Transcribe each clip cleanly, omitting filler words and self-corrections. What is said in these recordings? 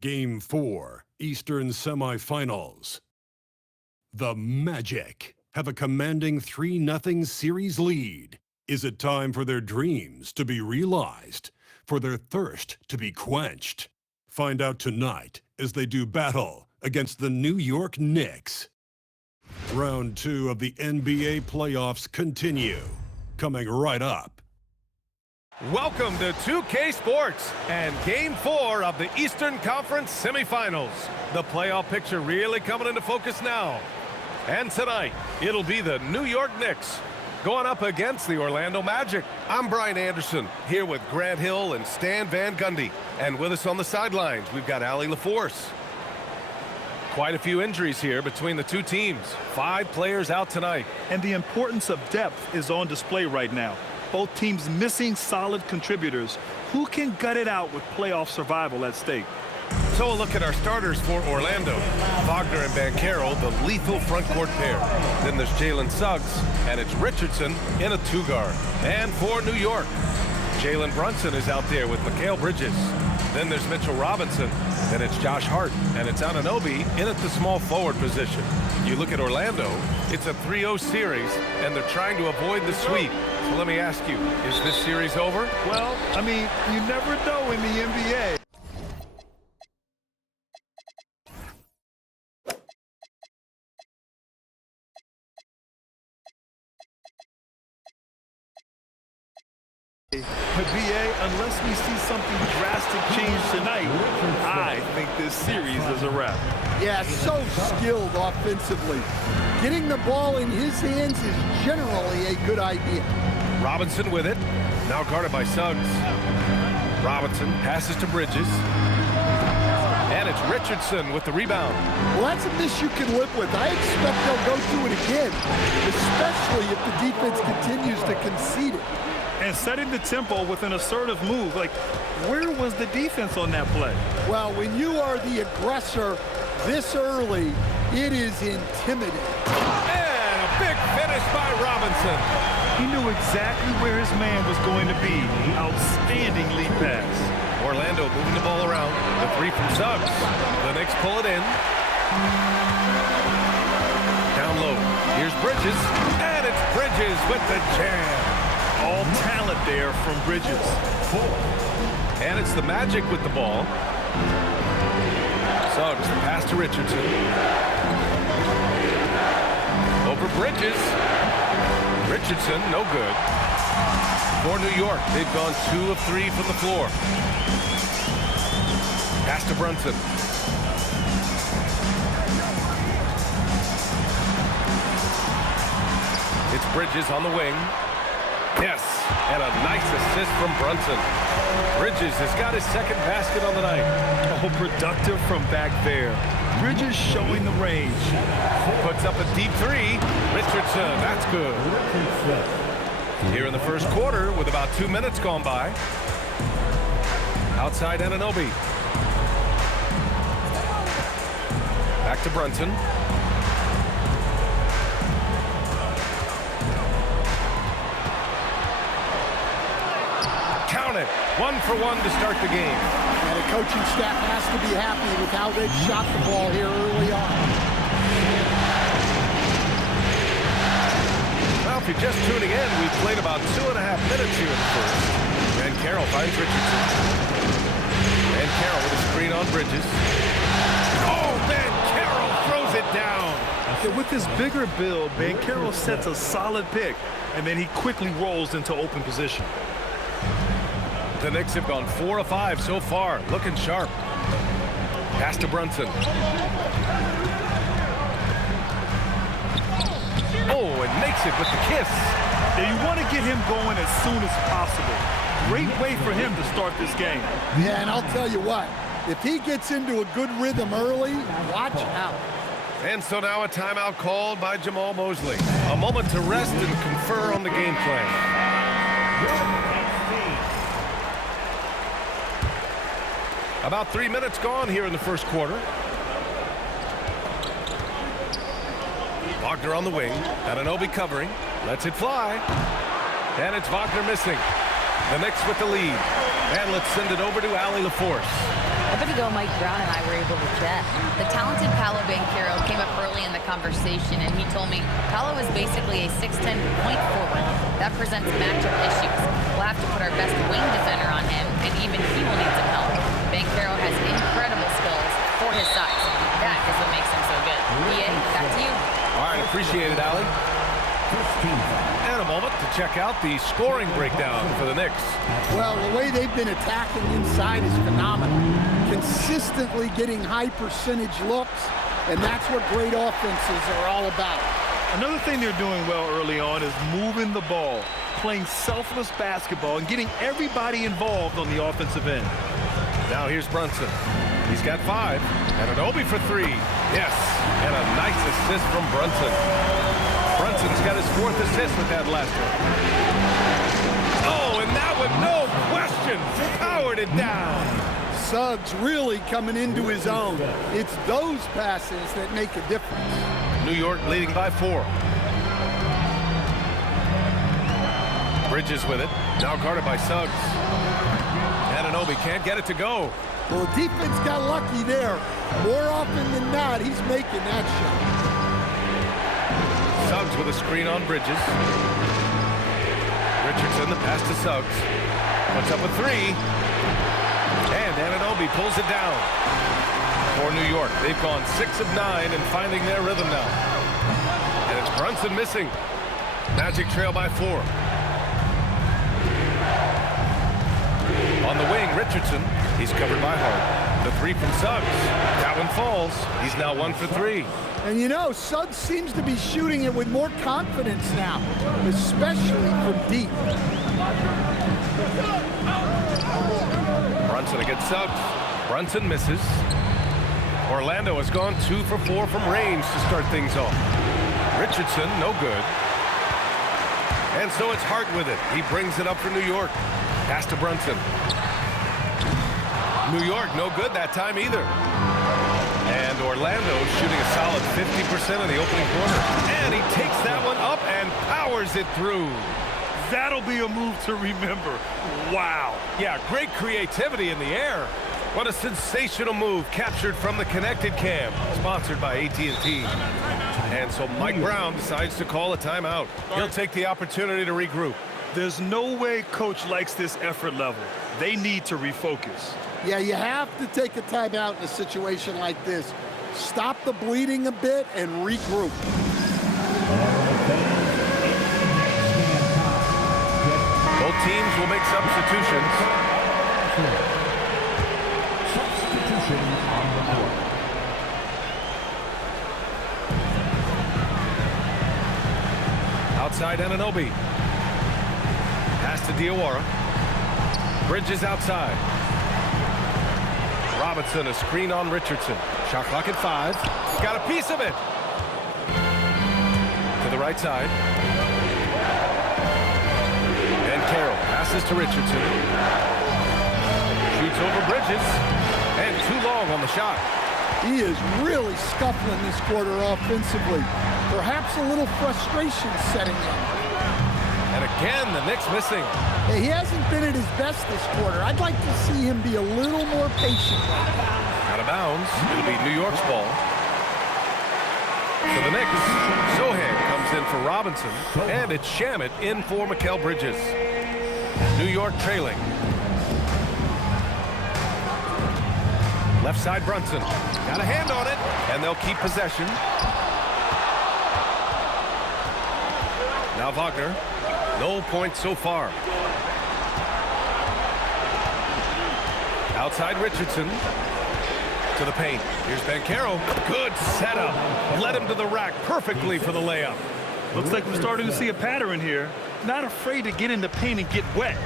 Game 4, Eastern Semifinals. The Magic have a commanding 3-0 series lead. Is it time for their dreams to be realized, for their thirst to be quenched? Find out tonight as they do battle against the New York Knicks. Round 2 of the NBA playoffs continue. Coming right up. Welcome to 2K Sports and Game 4 of the Eastern Conference semifinals. The playoff picture really coming into focus now. And tonight, it'll be the New York Knicks going up against the Orlando Magic. I'm Brian Anderson, here with Grant Hill and Stan Van Gundy. And with us on the sidelines, we've got Allie LaForce. Quite a few injuries here between the two teams. 5 players out tonight. And the importance of depth is on display right now. Both teams missing solid contributors. Who can gut it out with playoff survival at stake? So a look at our starters for Orlando. Wagner and Banchero, the lethal front court pair. Then there's Jalen Suggs, and it's Richardson in a 2-guard. And for New York, Jalen Brunson is out there with Mikal Bridges. Then there's Mitchell Robinson. Then it's Josh Hart, and it's Anunoby in at the small forward position. You look at Orlando, it's a 3-0 series, and they're trying to avoid the sweep. So let me ask you, is this series over? Well, I mean, you never know in the NBA. But BA, unless we see something drastic change tonight, I think this series is a wrap. Yeah, so skilled offensively. Getting the ball in his hands is generally a good idea. Robinson with it, now guarded by Suggs. Robinson passes to Bridges. And it's Richardson with the rebound. Well, that's a miss you can live with. I expect they'll go through it again, especially if the defense continues to concede it. And setting the tempo with an assertive move. Like, where was the defense on that play? Well, when you are the aggressor this early, it is intimidating. And a big finish by Robinson. He knew exactly where his man was going to be. Outstanding lead pass. Orlando moving the ball around. The 3 from Suggs. The Knicks pull it in. Down low. Here's Bridges. And it's Bridges with the jam. All talent there from Bridges. And it's the Magic with the ball. Suggs, pass to Richardson. Over Bridges. Richardson, no good. For New York, they've gone 2 of 3 from the floor. Pass to Brunson. It's Bridges on the wing. Yes, and a nice assist from Brunson. Bridges has got his second basket on the night. Oh, productive from back there. Bridges showing the range. Puts up a deep 3. Richardson, that's good. Here in the first quarter with about 2 minutes gone by. Outside Anunoby. Back to Brunson. Count it. 1 for 1 to start the game. And the coaching staff has to be happy with how they've shot the ball here early on. Well, if you're just tuning in, we've played about 2.5 minutes here in the first. Banchero finds Richardson. Banchero with a screen on Bridges. Oh, Banchero throws it down. With his bigger build, Banchero sets a solid pick, and then he quickly rolls into open position. The Knicks have gone 4 of 5 so far, looking sharp. Pass to Brunson. Oh, and makes it with the kiss. Now you want to get him going as soon as possible. Great way for him to start this game. Yeah, and I'll tell you what, if he gets into a good rhythm early, watch out. And so now a timeout called by Jamal Mosley. A moment to rest and confer on the game plan. About 3 minutes gone here in the first quarter. Wagner on the wing. Anunoby covering. Lets it fly. And it's Wagner missing. The Knicks with the lead. And let's send it over to Allie LaForce. A bit ago, Mike Brown and I were able to chat. The talented Paolo Banchero came up early in the conversation, and he told me Paolo is basically a 6'10" point forward. That presents matchup issues. We'll have to put our best wing defender on him, and even he will need some help. Banchero has incredible skills for his size. That is what makes him so good. EA, back to you. All right, appreciate it, Allie. And a moment to check out the scoring breakdown for the Knicks. Well, the way they've been attacking inside is phenomenal. Consistently getting high percentage looks, and that's what great offenses are all about. Another thing they're doing well early on is moving the ball, playing selfless basketball, and getting everybody involved on the offensive end. Now here's Brunson. He's got 5. And an Obi for 3. Yes, and a nice assist from Brunson. Brunson's got his 4th assist with that last one. Oh, and that one, no question, powered it down. Suggs really coming into his own. It's those passes that make a difference. New York leading by 4. Bridges with it, now guarded by Suggs. Anunoby can't get it to go. Well, the defense got lucky there. More often than not, he's making that shot. Suggs with a screen on Bridges. Richardson, the pass to Suggs. Puts up a 3. And Anunoby pulls it down. For New York, they've gone 6 of 9 and finding their rhythm now. And it's Brunson missing. Magic trail by 4. On the wing, Richardson. He's covered by Hart. The 3 from Suggs. That one falls. He's now 1 for 3. And you know, Suggs seems to be shooting it with more confidence now, especially from deep. Brunson against Suggs. Brunson misses. Orlando has gone 2 for 4 from range to start things off. Richardson, no good. And so it's Hart with it. He brings it up for New York. Pass to Brunson. New York, no good that time either. And Orlando shooting a solid 50% in the opening quarter. And he takes that one up and powers it through. That'll be a move to remember. Wow. Yeah, great creativity in the air. What a sensational move captured from the connected cam, sponsored by AT&T. And so Mike Brown decides to call a timeout. He'll take the opportunity to regroup. There's no way coach likes this effort level. They need to refocus. Yeah, you have to take a timeout in a situation like this. Stop the bleeding a bit and regroup. Both teams will make substitutions. Substitution on the court. Outside Anunoby. Pass to Diawara. Bridges outside. Robinson, a screen on Richardson. Shot clock at 5. Got a piece of it. To the right side. And Carroll passes to Richardson. Shoots over Bridges. And too long on the shot. He is really scuffling this quarter offensively. Perhaps a little frustration setting in. And again, the Knicks missing. He hasn't been at his best this quarter. I'd like to see him be a little more patient right now. Out of bounds. It'll be New York's ball. For the Knicks, Sohan comes in for Robinson. And it's Shamet in for Mikal Bridges. New York trailing. Left side Brunson. Got a hand on it. And they'll keep possession. Now Wagner. No points so far. Outside Richardson. To the paint. Here's Banchero. Good setup. Led him to the rack perfectly for the layup. Looks like we're starting to see a pattern here. Not afraid to get in the paint and get wet.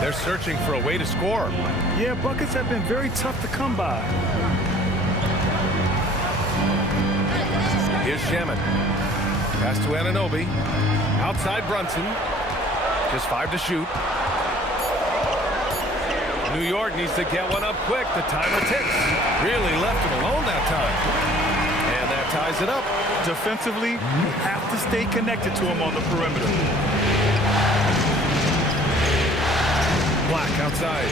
They're searching for a way to score. Yeah, buckets have been very tough to come by. Here's Shamet. Pass to Anunoby. Outside Brunson. Just 5 to shoot. New York needs to get one up quick. The timer ticks. Really left him alone that time. And that ties it up. Defensively, you have to stay connected to him on the perimeter. Black outside.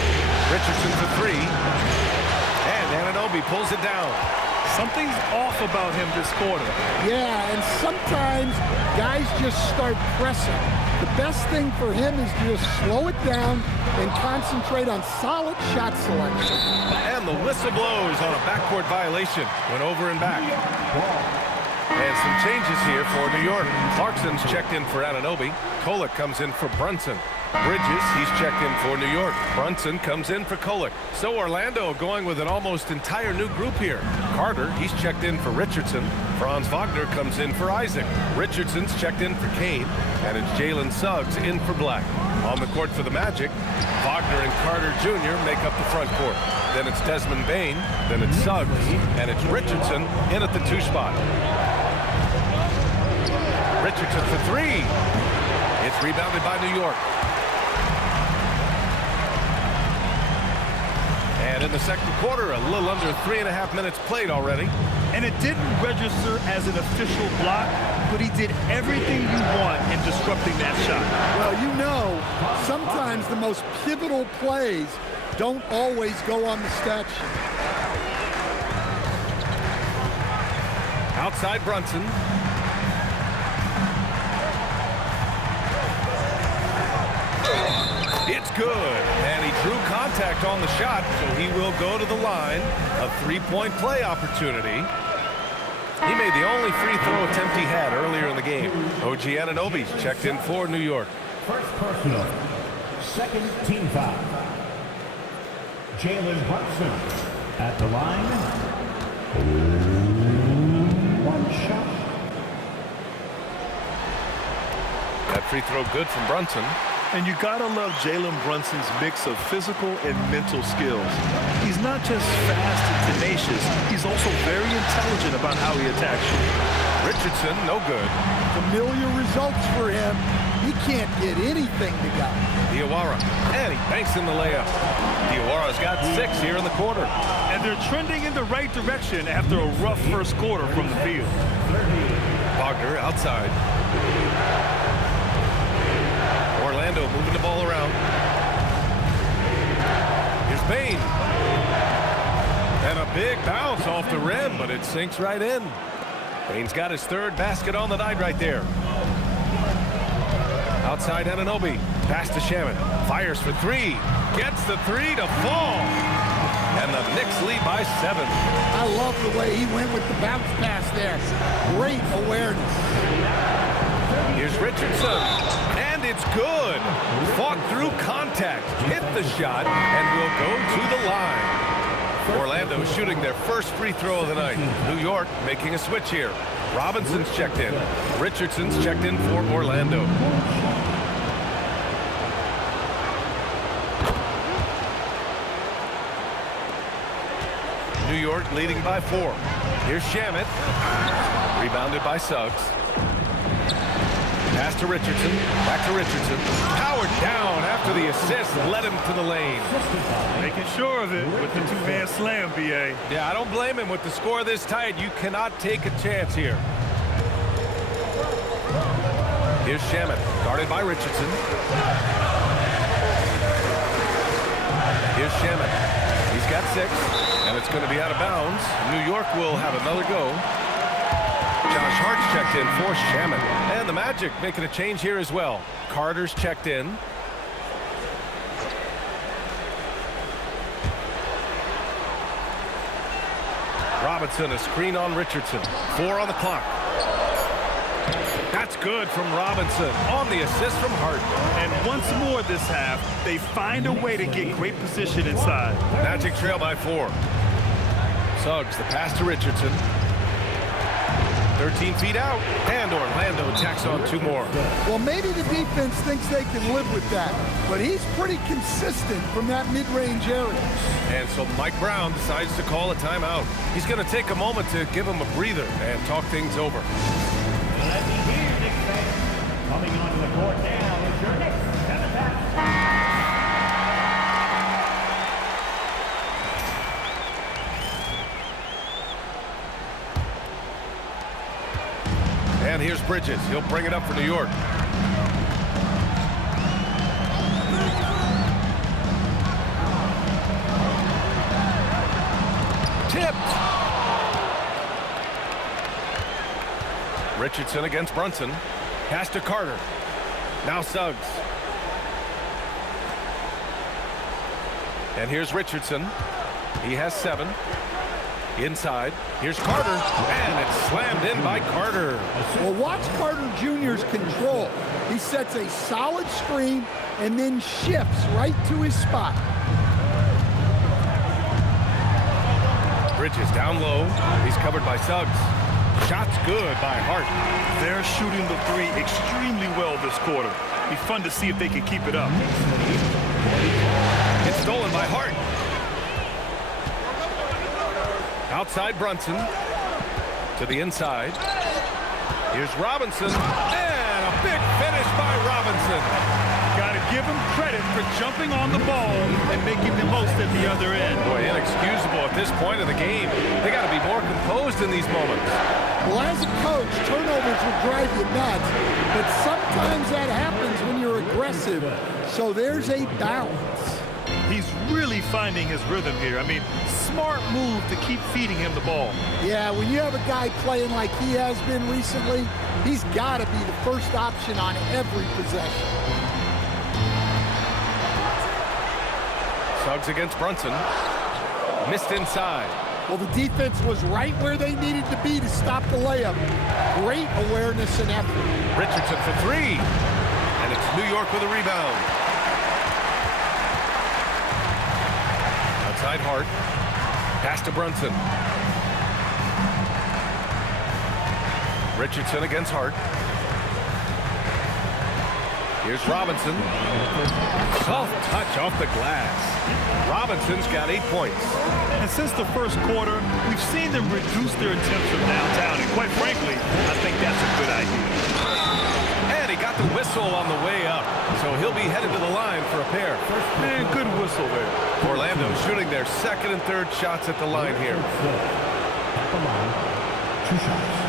Richardson for three. And Anunoby pulls it down. Something's off about him this quarter. Yeah, and sometimes guys just start pressing. The best thing for him is to just slow it down and concentrate on solid shot selection. And the whistle blows on a backcourt violation. Went over and back. And some changes here for New York. Clarkson's checked in for Anunoby. Kolek comes in for Brunson. Bridges, he's checked in for New York. Brunson comes in for Kolek. So Orlando going with an almost entire new group here. Carter, he's checked in for Richardson. Franz Wagner comes in for Isaac. Richardson's checked in for Kane. And it's Jalen Suggs in for Black. On the court for the Magic, Wagner and Carter Jr. make up the front court. Then it's Desmond Bane. Then it's Suggs. And it's Richardson in at the 2 spot. Richardson for three. It's rebounded by New York. And in the second quarter, a little under 3.5 minutes played already. And it didn't register as an official block, but he did everything you want in disrupting that shot. Well, you know, sometimes the most pivotal plays don't always go on the stat sheet. Outside Brunson. It's good, and he drew contact on the shot, so he will go to the line. A 3-point play opportunity. He made the only free throw attempt he had earlier in the game. OG Anunoby's checked in for New York. First personal. Second team foul. Jalen Brunson at the line. 1 shot. That free throw good from Brunson. And you gotta love Jalen Brunson's mix of physical and mental skills. He's not just fast and tenacious, he's also very intelligent about how he attacks you. Richardson, no good. Familiar results for him. He can't get anything to go. Diawara, and he banks in the layup. Diawara's got 6 here in the quarter. And they're trending in the right direction after a rough first quarter from the field. Wagner outside. Orlando moving the ball around. Here's Bane. And a big bounce off the rim, but it sinks right in. Bane's got his 3rd basket on the night right there. Outside Anunoby. Pass to Shaman. Fires for 3. Gets the 3 to fall. And the Knicks lead by 7. I love the way he went with the bounce pass there. Great awareness. Here's Richardson. And it's good. Fought through contact. Hit the shot and will go to the line. Orlando shooting their first free throw of the night. New York making a switch here. Robinson's checked in. Richardson's checked in for Orlando. New York leading by 4. Here's Shamet. Rebounded by Suggs. Pass to Richardson. Back to Richardson. Powered down after the assist. Led him to the lane. Making sure of it with the 2-man slam, B.A. Yeah, I don't blame him. With the score this tight, you cannot take a chance here. Here's Shamet, guarded by Richardson. Here's Shamet. He's got 6, and it's going to be out of bounds. New York will have another go. Josh Hart's checked in for Shamet. And the Magic making a change here as well. Carter's checked in. Robinson, a screen on Richardson. 4 on the clock. That's good from Robinson on the assist from Hart. And once more this half, they find a way to get great position inside. Magic trail by 4. Suggs, the pass to Richardson. 13 feet out, and Orlando tacks on 2 more. Well, maybe the defense thinks they can live with that, but he's pretty consistent from that mid-range area. And so Mike Brown decides to call a timeout. He's going to take a moment to give him a breather and talk things over. Let me hear, Knicks fans. Coming onto the court now is your Knicks. And here's Bridges. He'll bring it up for New York. tipped. Richardson against Brunson. Pass to Carter. Now Suggs. And here's Richardson. He has 7. Inside. Here's Carter. And it's slammed in by Carter. Well, watch Carter Jr.'s control. He sets a solid screen and then shifts right to his spot. Bridges down low. He's covered by Suggs. Shot's good by Hart. They're shooting the 3 extremely well this quarter. Be fun to see if they can keep it up. It's stolen by Hart. Outside Brunson. To the inside. Here's Robinson. And a big finish by Robinson. Got to give him credit for jumping on the ball and making the most at the other end. Boy, inexcusable at this point of the game. They got to be more composed in these moments. Well, as a coach, turnovers will drive you nuts, but sometimes that happens when you're aggressive. So there's a balance. He's really finding his rhythm here. I mean, smart move to keep feeding him the ball. Yeah, when you have a guy playing like he has been recently, he's got to be the first option on every possession. Suggs against Brunson. Missed inside. Well, the defense was right where they needed to be to stop the layup. Great awareness and effort. Richardson for 3. And it's New York with a rebound. Outside Hart. Pass to Brunson. Richardson against Hart. Here's Robinson. Soft touch off the glass. Robinson's got 8 points. And since the first quarter, we've seen them reduce their attempts from downtown. And quite frankly, I think that's a good idea. And he got the whistle on the way up. So he'll be headed to the line for a pair. Man, good whistle there. Orlando shooting their second and third shots at the line here. At the line, 2 shots.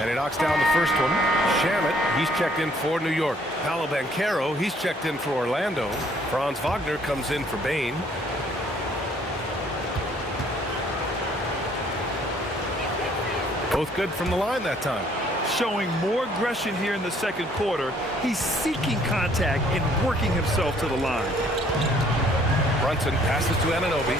And he knocks down the first one. Shamet, he's checked in for New York. Paolo Banchero, he's checked in for Orlando. Franz Wagner comes in for Bain. Both good from the line that time. Showing more aggression here in the second quarter. He's seeking contact and working himself to the line. Brunson passes to Anunoby.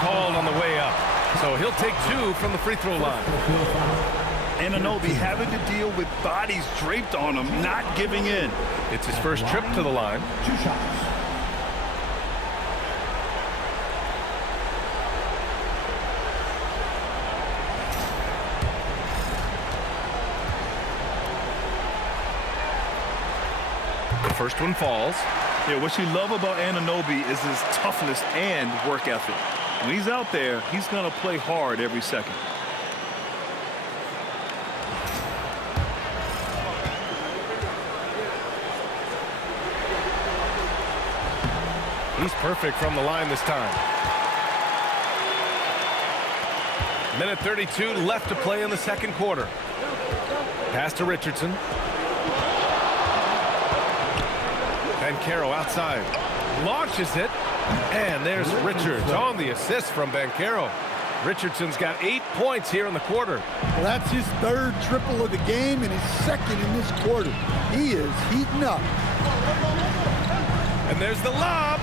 Called on the way up. So he'll take 2 from the free throw line. Anunoby having to deal with bodies draped on him, not giving in. It's his first trip to the line. 2 shots. The first one falls. Yeah, what you love about Anunoby is his toughness and work ethic. When he's out there, he's going to play hard every second. He's perfect from the line this time. Minute 32 left to play in the second quarter. Pass to Richardson. Banchero outside. Launches it. And there's Richards on the assist from Banchero. Richardson's got 8 points here in the quarter. Well, that's his 3rd triple of the game and his 2nd in this quarter. He is heating up. And there's the lob.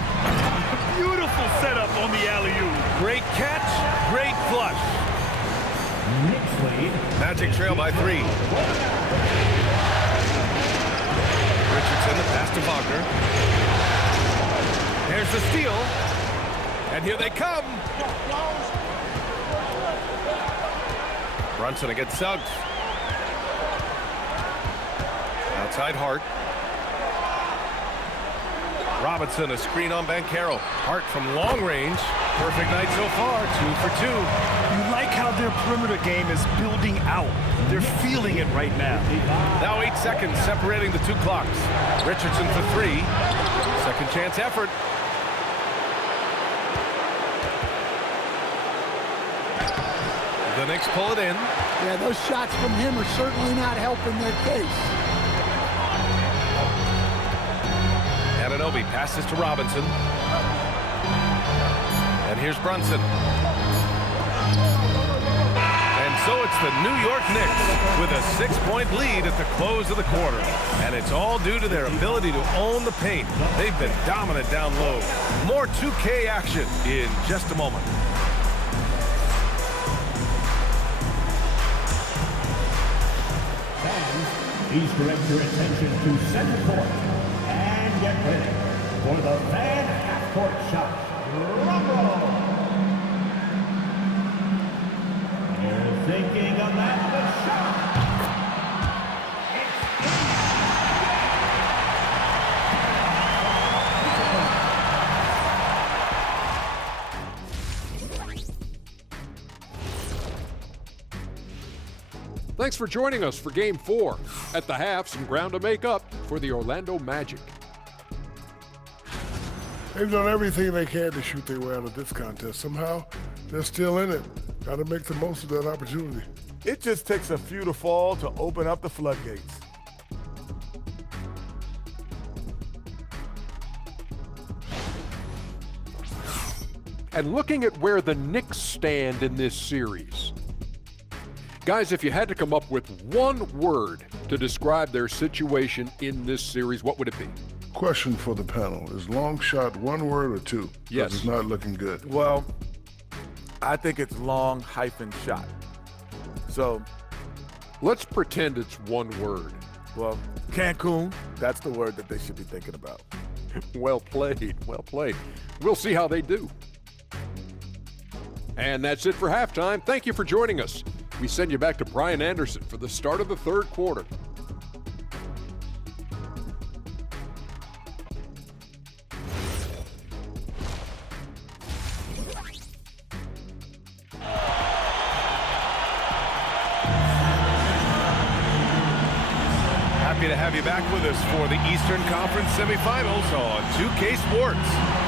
Beautiful setup on the alley-oop. Great catch, great flush. Knicks lead. Magic trail by 3. Richardson, the pass to Wagner. There's the steal. And here they come. Brunson against Suggs. Outside Hart. Robinson, a screen on Banchero. Hart from long range. Perfect night so far, 2 for 2. You like how their perimeter game is building out. They're feeling it right now. Now 8 seconds separating the 2 clocks. Richardson for 3. Second chance effort. The Knicks pull it in. Yeah, those shots from him are certainly not helping their case. Anunoby passes to Robinson. And here's Brunson. And so it's the New York Knicks with a 6-point lead at the close of the quarter. And it's all due to their ability to own the paint. They've been dominant down low. More 2K action in just a moment. Fans, please direct your attention to center court. And get ready for the fan half-court shot. Rumble! You're thinking about the shot. Thanks for joining us for Game 4. At the half, some ground to make up for the Orlando Magic. They've done everything they can to shoot their way out of this contest. Somehow, they're still in it. Got to make the most of that opportunity. It just takes a few to fall to open up the floodgates. And looking at where the Knicks stand in this series. Guys, if you had to come up with one word to describe their situation in this series, what would it be? Question for the panel. Is long shot one word or two? Yes. It's not looking good. Well, I think it's long hyphen shot. So, Let's pretend it's one word. well, Cancun, that's the word that they should be thinking about. Well played, well played. We'll see how they do. And that's it for halftime. Thank you for joining us. We send you back to Brian Anderson for the start of the third quarter. Happy to have you back with us for the Eastern Conference semifinals on 2K Sports.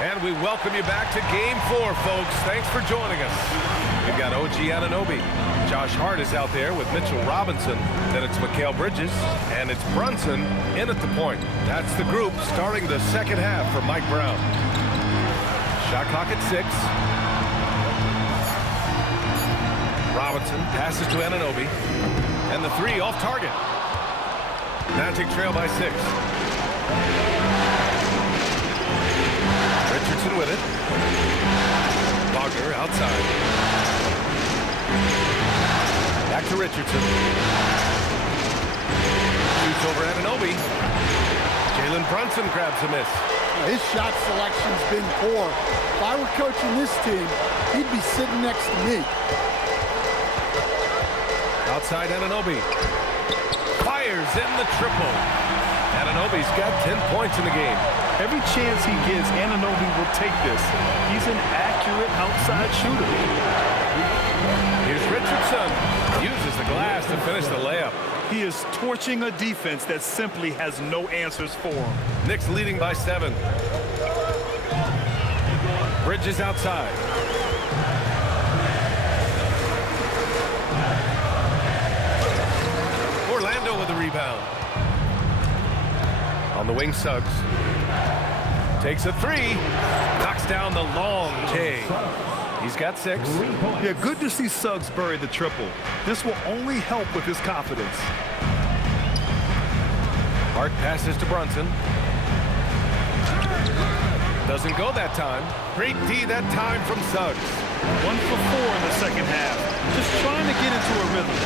And we welcome you back to Game 4, folks. Thanks for joining us. We've got OG Anunoby. Josh Hart is out there with Mitchell Robinson. Then it's Mikal Bridges. And it's Brunson in at the point. That's the group starting the second half for Mike Brown. Shot clock at 6. Robinson passes to Anunoby. And the 3 off target. Magic trail by 6. Richardson with it. Wagner outside. Back to Richardson. Shoots over Anunoby. Jalen Brunson grabs a miss. His shot selection's been poor. If I were coaching this team, he'd be sitting next to me. Outside Anunoby. Fires in the triple. Anunoby's got 10 points in the game. Every chance he gets, Anunoby will take this. He's an accurate outside shooter. Here's Richardson. Uses the glass to finish the layup. He is torching a defense that simply has no answers for him. Knicks leading by 7. Bridges outside. Orlando with the rebound. On the wing, Suggs. Takes a 3. Knocks down the long J. He's got 6. Yeah, good to see Suggs bury the triple. This will only help with his confidence. Hart passes to Brunson. Doesn't go that time. Great D that time from Suggs. 1 for 4 in the second half. Just trying to get into a rhythm.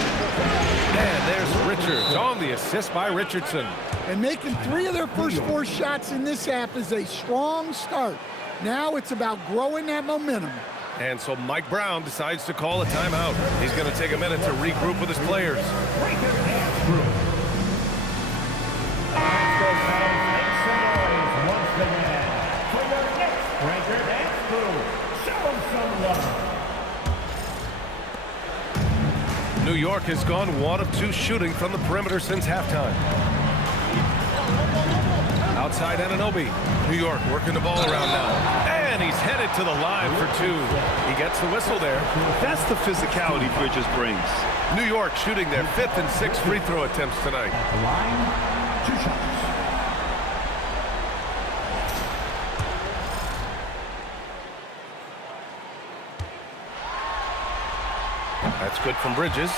And there's Richards on the assist by Richardson. And making 3 of their first 4 shots in this half is a strong start. Now it's about growing that momentum. And so Mike Brown decides to call a timeout. He's going to take a minute to regroup with his players. has gone 1 of 2 shooting from the perimeter since halftime. Outside Anunoby. New York working the ball around now. And he's headed to the line for 2. He gets the whistle there. That's the physicality Bridges brings. New York shooting their 5th and 6th free throw attempts tonight. At the line, 2 shots. That's good from Bridges.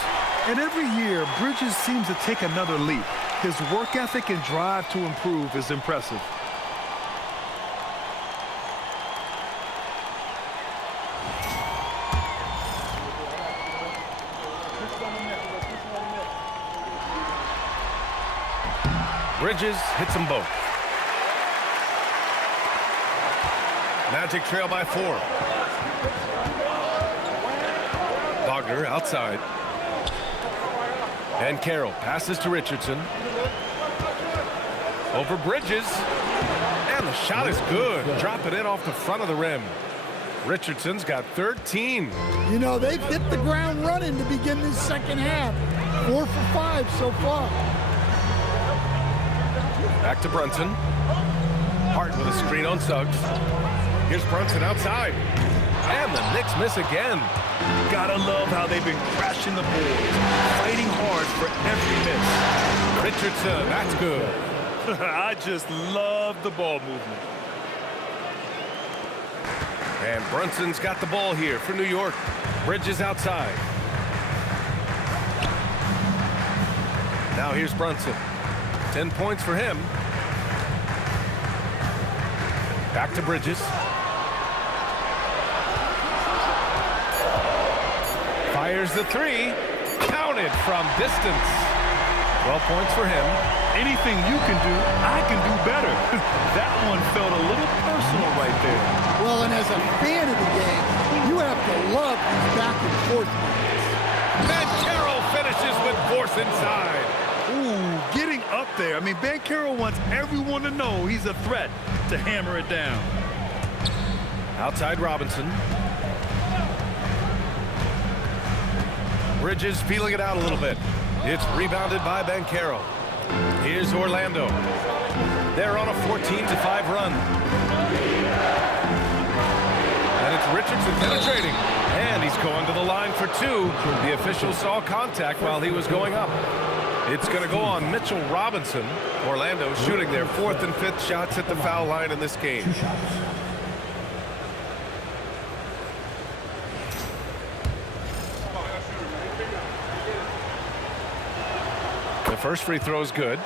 And every year, Bridges seems to take another leap. His work ethic and drive to improve is impressive. Bridges hits them both. Magic trail by 4. Wagner outside. And Carroll passes to Richardson. Over Bridges. And the shot is good. Drop it in off the front of the rim. Richardson's got 13. You know, they've hit the ground running to begin this second half. 4 for 5 so far. Back to Brunson. Hart with a screen on Suggs. Here's Brunson outside. And the Knicks miss again. Gotta love how they've been crashing the boards, fighting hard for every miss. Richardson, that's good. I just love the ball movement. And Brunson's got the ball here for New York. Bridges outside. Now here's Brunson. 10 points for him. Back to Bridges. Fires the 3. Counted from distance. 12 points for him. Anything you can do, I can do better. That one felt a little personal right there. Well, and as a fan of the game, you have to love these back and forth moments. And Carroll finishes with force inside. Ooh, getting up there. I mean, Ben Carroll wants everyone to know he's a threat to hammer it down. Outside Robinson. Bridges feeling it out a little bit. It's rebounded by Ben Carroll. Here's Orlando. They're on a 14-5 run. And it's Richardson penetrating. And he's going to the line for 2. The official saw contact while he was going up. It's going to go on Mitchell Robinson. Orlando shooting their 4th and 5th shots at the foul line in this game. 2 shots. The first free throw is good.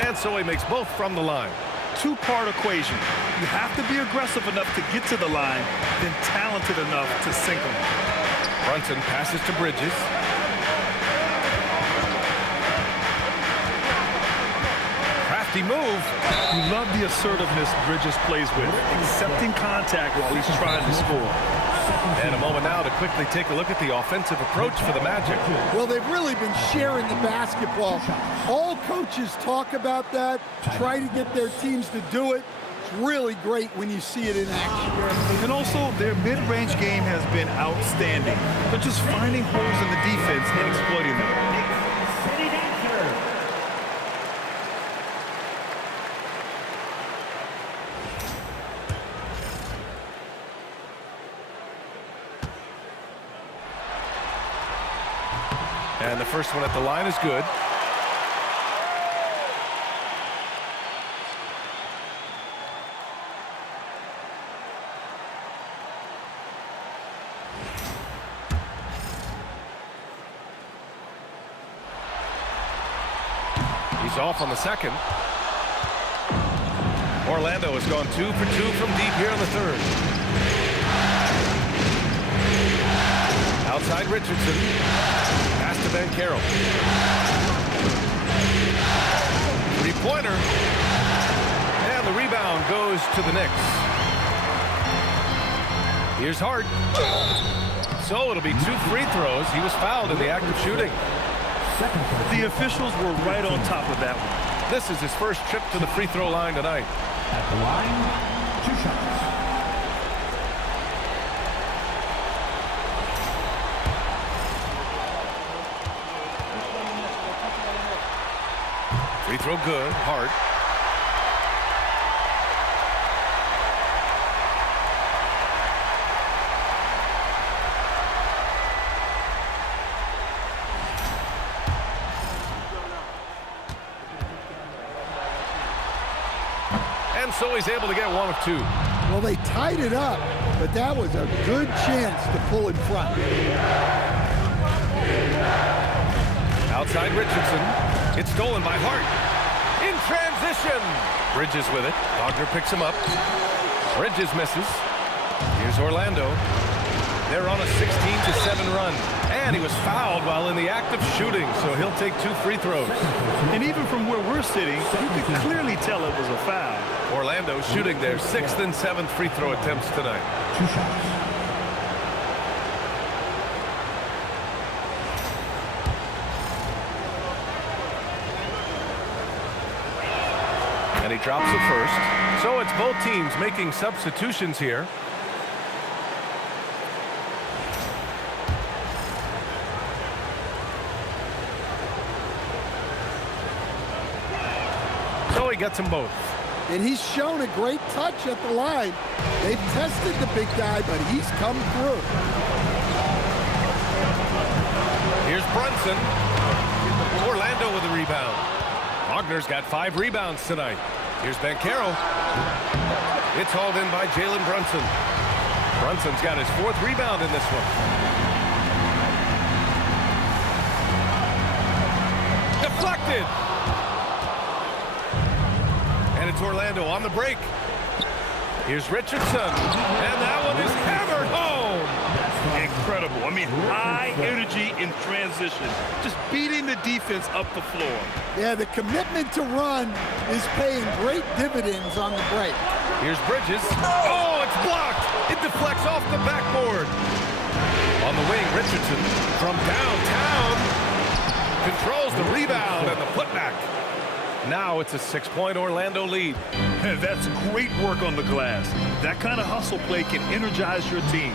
And so he makes both from the line. 2-part equation. You have to be aggressive enough to get to the line, then talented enough to sink them. Brunson passes to Bridges. Crafty move. You love the assertiveness Bridges plays with, accepting contact while he's trying to score. And a moment now to quickly take a look at the offensive approach for the Magic. Well, they've really been sharing the basketball. All coaches talk about that, try to get their teams to do it. It's really great when you see it in action. And also, their mid-range game has been outstanding. They're just finding holes in the defense and exploiting them. City Dancer. And the first one at the line is good. He's off on the second. Orlando has gone 2 for 2 from deep here in the third. Outside Richardson. Pass to Ben Carroll. 3-pointer. And the rebound goes to the Knicks. Here's Hart. So it'll be 2 free throws. He was fouled in the act of shooting. The officials were right on top of that one. This is his first trip to the free throw line tonight. At the line, 2 shots. Free throw good. Hart. And so he's able to get 1 of 2. Well, they tied it up, but that was a good chance to pull in front. Outside Richardson. It's stolen by Hart. In transition. Bridges with it. Wagner picks him up. Bridges misses. Here's Orlando. They're on a 16-7 run. And he was fouled while in the act of shooting, so he'll take 2 free throws. And even from where we're sitting, you could clearly tell it was a foul. Orlando shooting their 6th and 7th free throw attempts tonight. 2 shots. And he drops the first. So it's both teams making substitutions here. So he gets them both. And he's shown a great touch at the line. They've tested the big guy, but he's come through. Here's Brunson. Orlando with a rebound. Wagner's got 5 rebounds tonight. Here's Banchero. It's hauled in by Jalen Brunson. Brunson's got his 4th rebound in this one. Deflected. And it's Orlando on the break. Here's Richardson. And that one is hammered home. Incredible. I mean, high energy in transition. Just beating the defense up the floor. Yeah, the commitment to run is paying great dividends on the break. Here's Bridges. Oh, it's blocked. It deflects off the backboard. On the wing, Richardson from downtown controls the rebound and the putback. Now it's a 6-point Orlando lead. That's great work on the glass. That kind of hustle play can energize your team.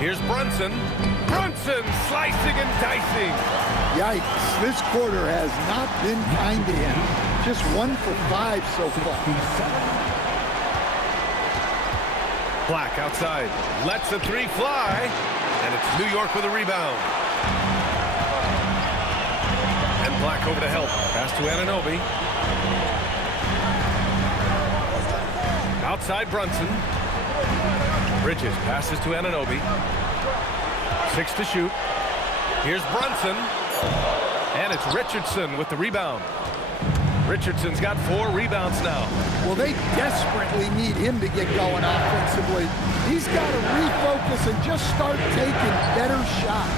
Here's Brunson. Brunson slicing and dicing. Yikes, this quarter has not been kind to him. Just 1 for 5 so far. Black outside. Lets the 3 fly. And it's New York with a rebound. And Black over to help. Pass to Anunoby. Outside Brunson. Bridges passes to Anunoby. 6 to shoot. Here's Brunson. And it's Richardson with the rebound. Richardson's got 4 rebounds now. Well, they desperately need him to get going offensively. He's got to refocus and just start taking better shots.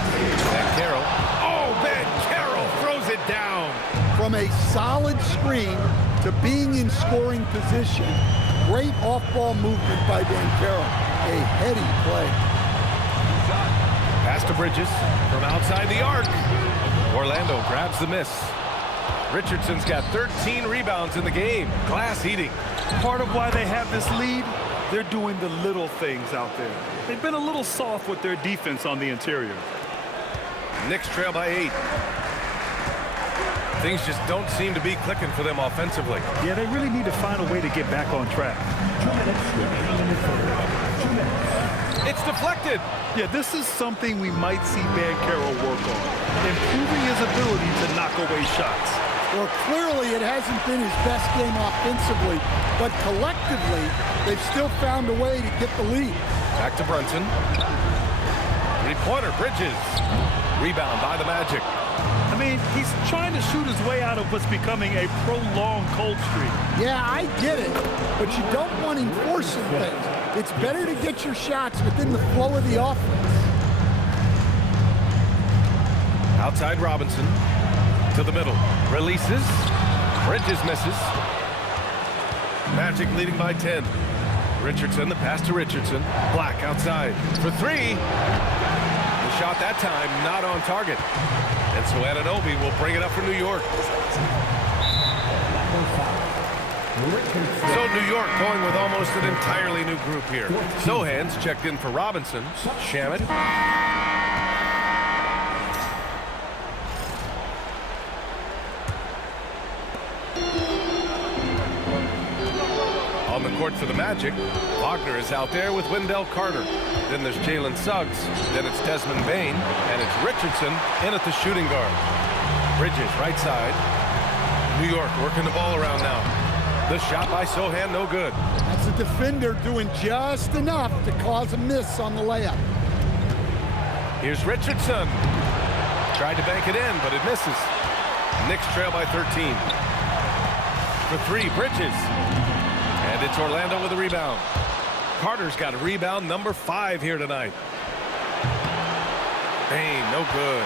Banchero. Oh, Banchero throws it down. From a solid screen to being in scoring position. Great off-ball movement by Banchero. A heady play. Pass to Bridges from outside the arc. Orlando grabs the miss. Richardson's got 13 rebounds in the game. Glass eating. Part of why they have this lead, they're doing the little things out there. They've been a little soft with their defense on the interior. Knicks trail by 8. Things just don't seem to be clicking for them offensively. Yeah, they really need to find a way to get back on track. 2 minutes remaining in the third. 2 minutes. It's deflected. Yeah, this is something we might see Banchero work on. Improving his ability to knock away shots. Well, clearly it hasn't been his best game offensively, but collectively, they've still found a way to get the lead. Back to Brunson. 3-pointer, Bridges. Rebound by the Magic. I mean, he's trying to shoot his way out of what's becoming a prolonged cold streak. Yeah, I get it, but you don't want him forcing things. It's better to get your shots within the flow of the offense. Outside Robinson. To the middle. Releases. Bridges misses. Magic leading by 10. Richardson, the pass to Richardson. Black outside for three. The shot that time not on target. And so Anunoby will bring it up for New York. So New York going with almost an entirely new group here. Sohan's checked in for Robinson. Shamet. On the court for the Magic, Wagner is out there with Wendell Carter. Then there's Jalen Suggs. Then it's Desmond Bain. And it's Richardson in at the shooting guard. Bridges, right side. New York working the ball around now. The shot by Sohan, no good. That's a defender doing just enough to cause a miss on the layup. Here's Richardson. Tried to bank it in, but it misses. Knicks trail by 13. For three, Bridges. And it's Orlando with a rebound. Carter's got a rebound number 5 here tonight. Bain, no good.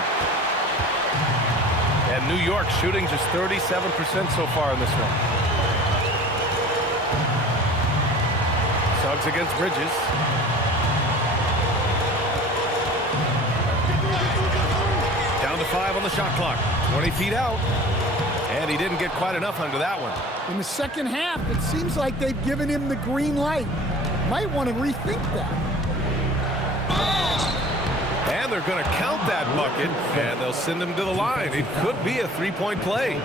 And New York shooting just 37% so far in this one. Suggs against Bridges. Down to 5 on the shot clock. 20 feet out. And he didn't get quite enough under that one. In the second half, it seems like they've given him the green light. Might want to rethink that. And they're going to count that bucket, and they'll send him to the line. It could be a three-point play.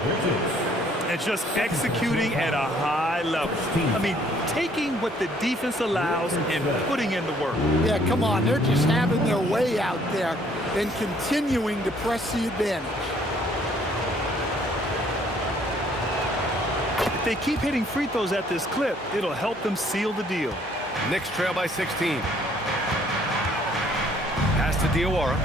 And just executing at a high level. I mean, taking what the defense allows and putting in the work. Yeah, come on. They're just having their way out there and continuing to press the advantage. If they keep hitting free throws at this clip, it'll help them seal the deal. Knicks trail by 16. Pass to Diawara.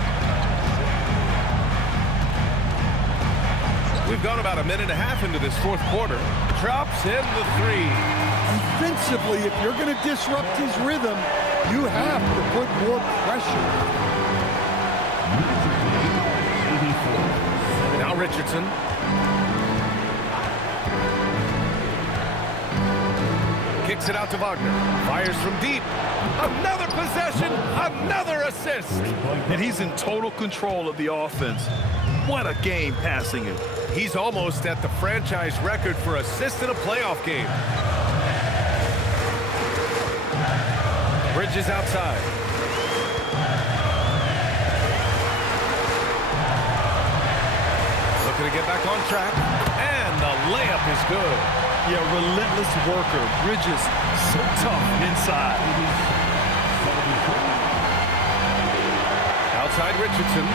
We've gone about a minute and a half into this fourth quarter. Drops in the 3. Defensively, if you're going to disrupt his rhythm, you have to put more pressure on him. Now Richardson. Kicks it out to Wagner. Fires from deep. Another possession, another assist. And he's in total control of the offense. What a game passing him. He's almost at the franchise record for assists in a playoff game. Bridges outside. Looking to get back on track. And the layup is good. Yeah, relentless worker. Bridges, so tough inside. Outside Richardson.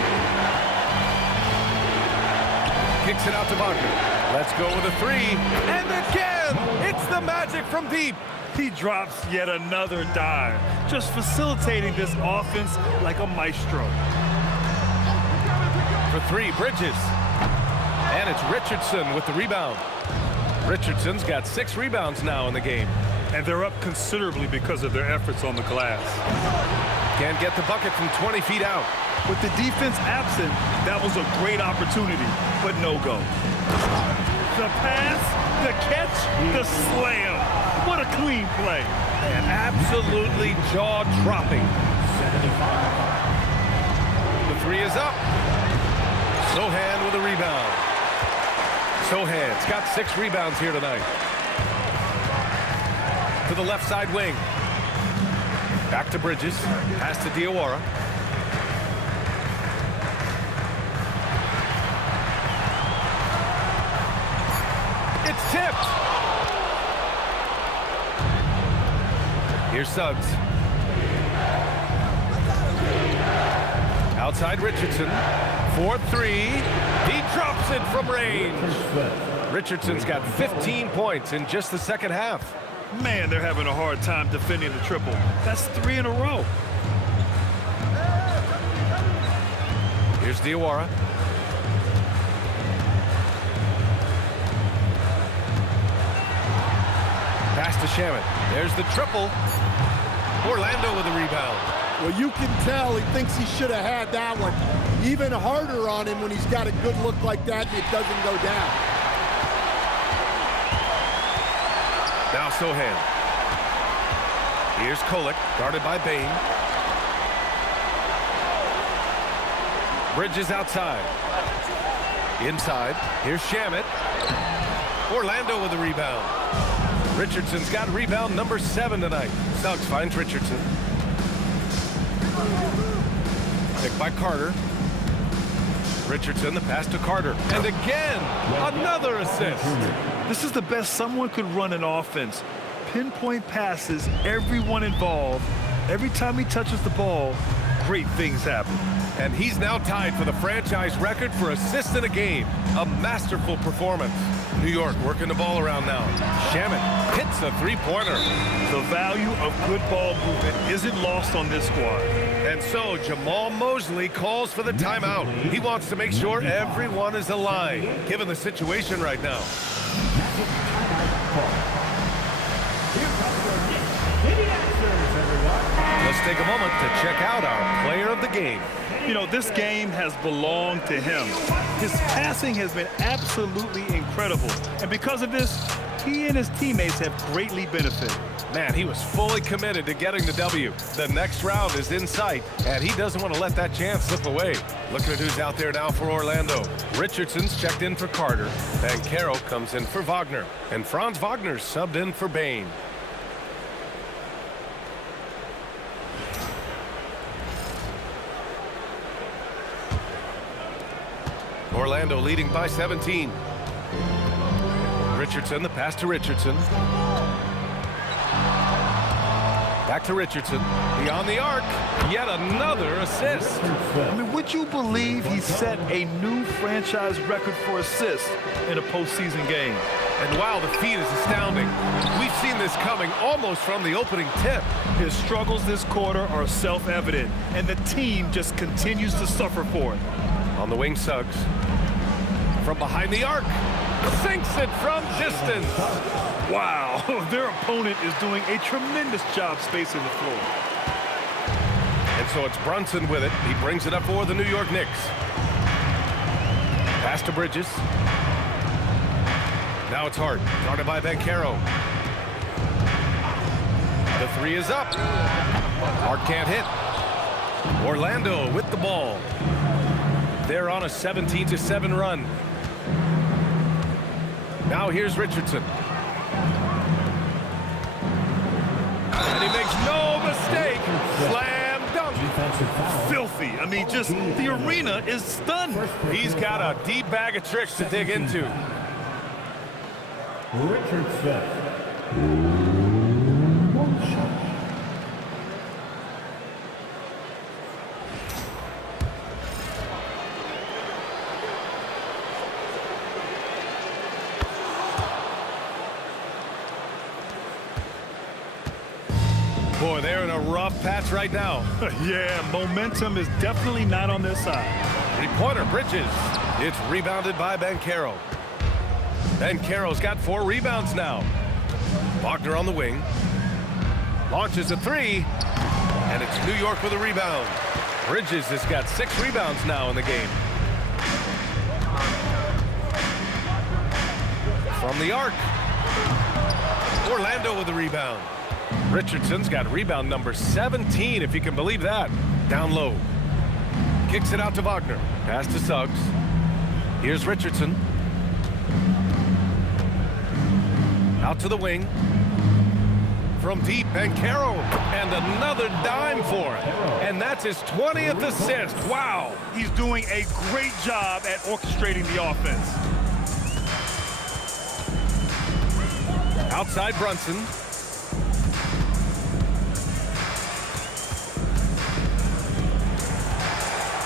Kicks it out to Wagner. Let's go with a 3. And again, it's the Magic from deep. He drops yet another dime, just facilitating this offense like a maestro. For 3, Bridges. And it's Richardson with the rebound. Richardson's got 6 rebounds now in the game. And they're up considerably because of their efforts on the glass. Can't get the bucket from 20 feet out. With the defense absent, that was a great opportunity, but no go. The pass, the catch, the slam. What a clean play. And absolutely jaw-dropping. The 3 is up. Sohan with a rebound. Sohan's got 6 rebounds here tonight. To the left side wing. Back to Bridges. Pass to Diawara. It's tipped. Here's Suggs. Outside Richardson. 4-3. He drops it from range. Richardson's got 15 points in just the second half. Man, they're having a hard time defending the triple. That's 3 in a row. Here's Diawara. Pass to Shamet. There's the triple. Orlando with a rebound. Well, you can tell he thinks he should have had that one. Even harder on him when he's got a good look like that and it doesn't go down. Now Sohan. Here's Kolek, guarded by Bain. Bridges outside. Inside. Here's Shamet. Orlando with the rebound. Richardson's got rebound number 7 tonight. Suggs finds Richardson. Picked by Carter. Richardson, the pass to Carter. And again, another assist. This is the best someone could run an offense. Pinpoint passes, everyone involved. Every time he touches the ball, great things happen. And he's now tied for the franchise record for assists in a game. A masterful performance. New York working the ball around now. Shamet hits a three-pointer. The value of good ball movement isn't lost on this squad. And so Jamal Mosley calls for the timeout. He wants to make sure everyone is aligned, given the situation right now. Let's take a moment to check out our player of the game. You know, this game has belonged to him. His passing has been absolutely incredible. And because of this, he and his teammates have greatly benefited. Man, he was fully committed to getting the W. The next round is in sight, and he doesn't want to let that chance slip away. Looking at who's out there now for Orlando. Richardson's checked in for Carter. Banchero comes in for Wagner. And Franz Wagner's subbed in for Bain. Orlando leading by 17. Richardson, the pass to Richardson. Back to Richardson. Beyond the arc. Yet another assist. I mean, would you believe he set a new franchise record for assists in a postseason game? And wow, the feat is astounding. We've seen this coming almost from the opening tip. His struggles this quarter are self-evident, and the team just continues to suffer for it. On the wing, Suggs. From behind the arc. Sinks it from distance. Wow, their opponent is doing a tremendous job spacing the floor. And so it's Brunson with it. He brings it up for the New York Knicks. Pass to Bridges. Now it's Hart, guarded by Banchero. The three is up. Hart can't hit. Orlando with the ball. They're on a 17-7 run. Now here's Richardson. And he makes no mistake. Slam dunk. Filthy. I mean, just the arena is stunned. He's got a deep bag of tricks to dig into. Richardson. One shot. Boy, they're in a rough patch right now. Yeah, momentum is definitely not on their side. Three-pointer, Bridges. It's rebounded by Banchero. Banchero's got 4 rebounds now. Wagner on the wing. Launches a three. And it's New York with a rebound. Bridges has got 6 rebounds now in the game. From the arc. Orlando with the rebound. Richardson's got rebound number 17, if you can believe that. Down low. Kicks it out to Wagner. Pass to Suggs. Here's Richardson. Out to the wing. From deep, Banchero. And another dime for him. And that's his 20th assist. Wow. He's doing a great job at orchestrating the offense. Outside Brunson.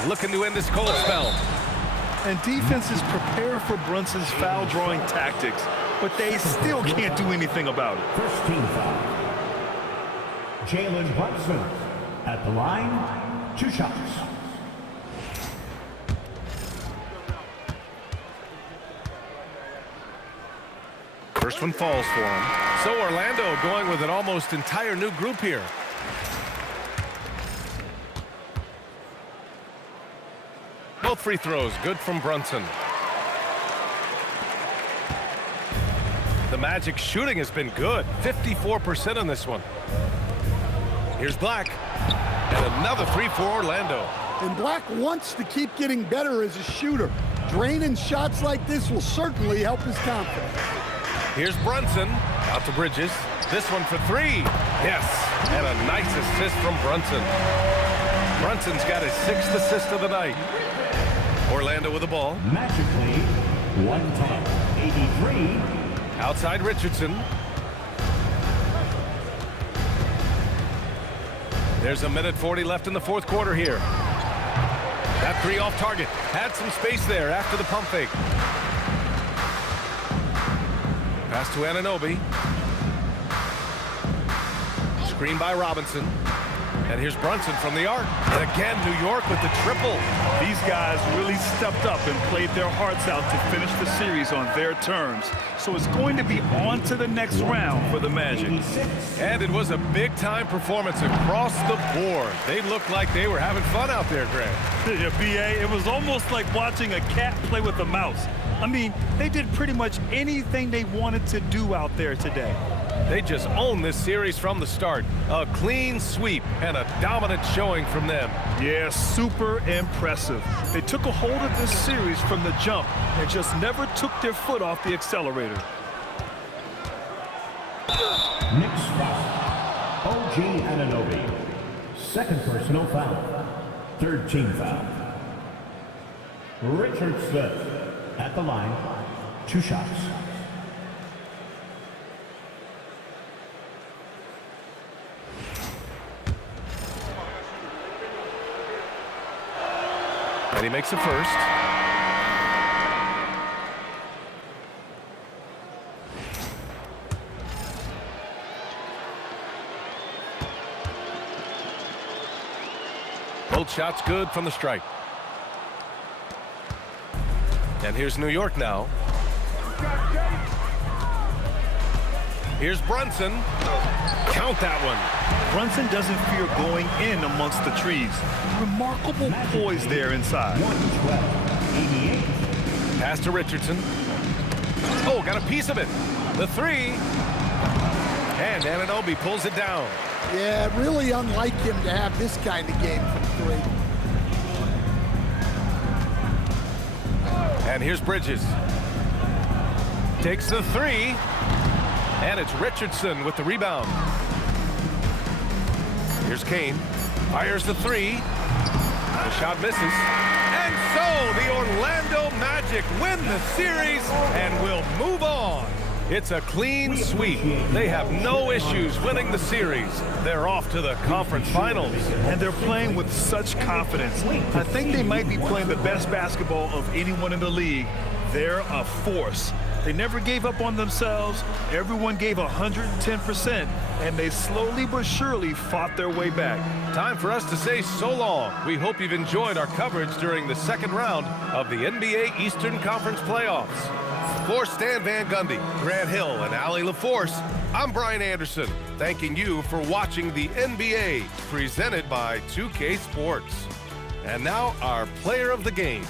Looking to end this cold spell. And defenses prepare for Brunson's foul drawing tactics, but they still can't do anything about it. First team foul. Jalen Brunson at the line, 2 shots. First one falls for him. So Orlando going with an almost entire new group here. Both free throws good from Brunson. The Magic's shooting has been good. 54% on this one. Here's Black. And another three for Orlando. And Black wants to keep getting better as a shooter. Draining shots like this will certainly help his confidence. Here's Brunson. Out to Bridges. This one for three. Yes. And a nice assist from Brunson. Brunson's got his 6th assist of the night. Orlando with the ball. Magically, 110-83. Outside Richardson. There's a minute 40 left in the 4th quarter here. That three off target. Had some space there after the pump fake. Pass to Anunoby. Screen by Robinson. And here's Brunson from the arc. And again, New York with the triple. These guys really stepped up and played their hearts out to finish the series on their terms. So it's going to be on to the next round for the Magic. And it was a big-time performance across the board. They looked like they were having fun out there, Grant. Yeah, B.A., it was almost like watching a cat play with a mouse. I mean, they did pretty much anything they wanted to do out there today. They just owned this series from the start. A clean sweep and a dominant showing from them. Yeah, super impressive. They took a hold of this series from the jump and just never took their foot off the accelerator. Knicks foul. OG Anunoby. 2nd personal foul. 3rd team foul. Richardson at the line. 2 shots. And he makes the first. Both shots good from the stripe. And here's New York now. Here's Brunson. Count that one. Brunson doesn't fear going in amongst the trees. Remarkable poise there inside. 112-88. Pass to Richardson. Oh, got a piece of it. The three. And Anunoby pulls it down. Yeah, really unlike him to have this kind of game from 3. And here's Bridges. Takes the three. And it's Richardson with the rebound. Here's Kane. Fires the three. The shot misses. And so the Orlando Magic win the series and will move on. It's a clean sweep. They have no issues winning the series. They're off to the conference finals. And they're playing with such confidence. I think they might be playing the best basketball of anyone in the league. They're a force. They never gave up on themselves. Everyone gave 110%, and they slowly but surely fought their way back. Time for us to say so long. We hope you've enjoyed our coverage during the 2nd round of the NBA Eastern Conference playoffs. For Stan Van Gundy, Grant Hill, and Allie LaForce, I'm Brian Anderson, thanking you for watching the NBA presented by 2K Sports. And now our player of the game.